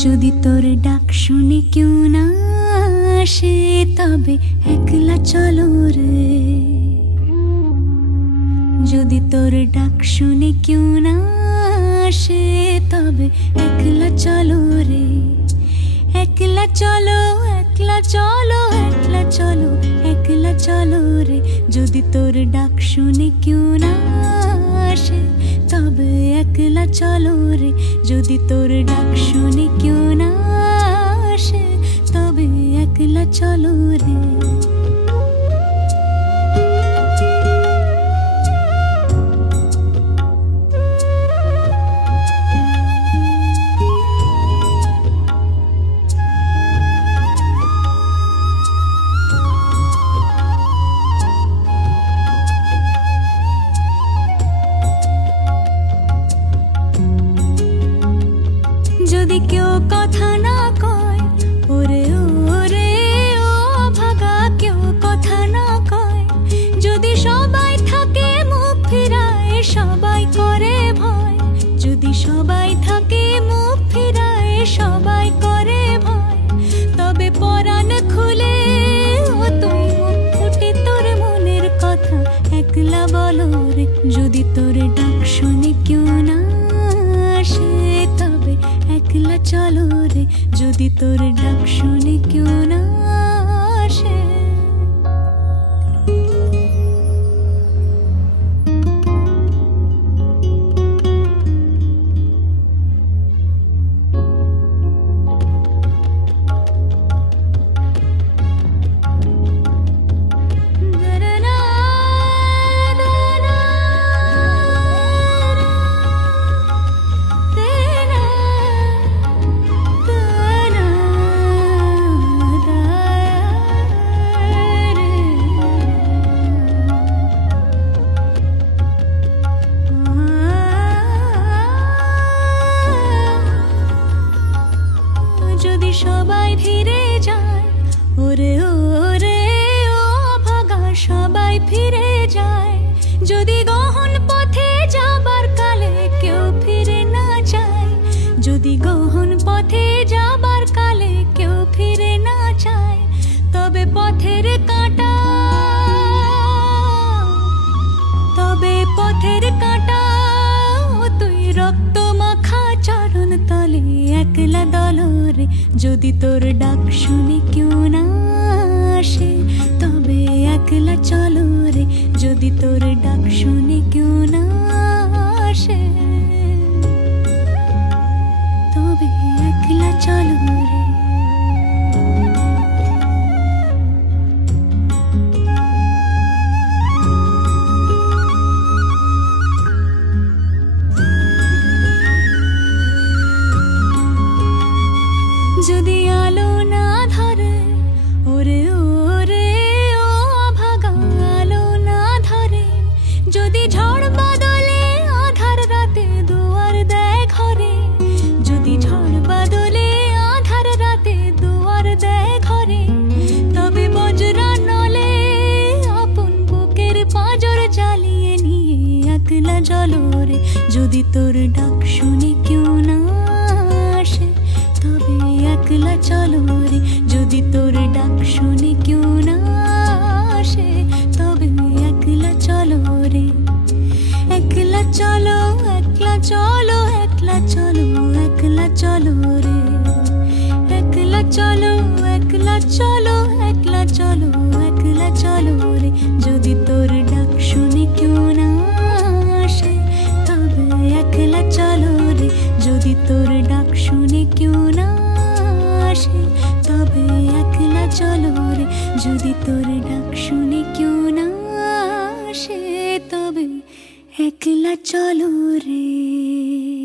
যদি তোর ডাক শুনে কেউ না আসে তবে একলা চলো রে। যদি তোর ডাক শুনে কেউ না আসে তবে একলা চলো রে। একলা চলো, একলা চলো, একলা চলো, একলা চলো রে। যদি তোর ডাক শুনে কেউ না আসে তবে একলা চলো রে। যদি তোর ডাক শুনে কেউ না আসে তবে একলা চলো রে। যদি কেউ কথা না কয়, ওরে ওরে ও ভাগা, কেউ কথা না কয়। যদি সবাই থাকে মুখ ফিরায়, সবাই করে ভয়। যদি সবাই থাকে মুখ ফিরায়, সবাই করে ভয়। তবে পরাণ খুলে ও তুই মুখ ফুটে তোর মনের কথা একলা বলো রে। যদি তোর ডাক শুনে কেউ না আসে তবে একলা চলো রে। যদি তোর ডাক শুনে কেউ না আসে। যদি সবাই ফিরে যায়, ওরে ওরে ও ভাগা, সবাই ফিরে যায়। যদি গহন পথে যাবার কালে কেউ ফিরে না যায়। যদি গহন পথে যাবার কালে কেউ ফিরে না যায় তবে পথের কাঁটা, তবে পথের কাঁটা ও তুই রক্ত মাখা চরণ তলে একলা দলো রে। যদি তোর ডাক শুনে কেউ না আসে তবে একলা চলো রে। যদি তোর ডাক শুনে কেউ না আসে তবে একলা চলো রে। যদি আলো না ধরে, ওরে ওরে ও ভাগা, আলো না ধরে। যদি ঝড় বাদলে আধার রাতে দুয়ার দেয় ঘরে। যদি ঝড় বাদলে আধার রাতে দুয়ার দেয় ঘরে তবে বজ্রা নলে আপন বুকের পাঁজর জ্বালিয়ে নিয়ে একলা জ্বলো রে। যদি তোর ডাক শুনে কেউ না আসে তবে একলা চলো রে। যদি তোর ডাক শুনে কেউ না আসে তবে একলা চলো রে। একলা চলো, একলা চলো, একলা চলো, একলা চলো রে। একলা চলো, একলা চলো, একলা চলো, একলা চলো রে। যদি তোর ডাক শুনে কেউ না আসে তবে একলা চলো রে। যদি তোর ডাক শুনে কেউ না আসে তবে একলা চলো রে। যদি তোর ডাক শুনে কেউ না আসে তবে একলা চলো রে।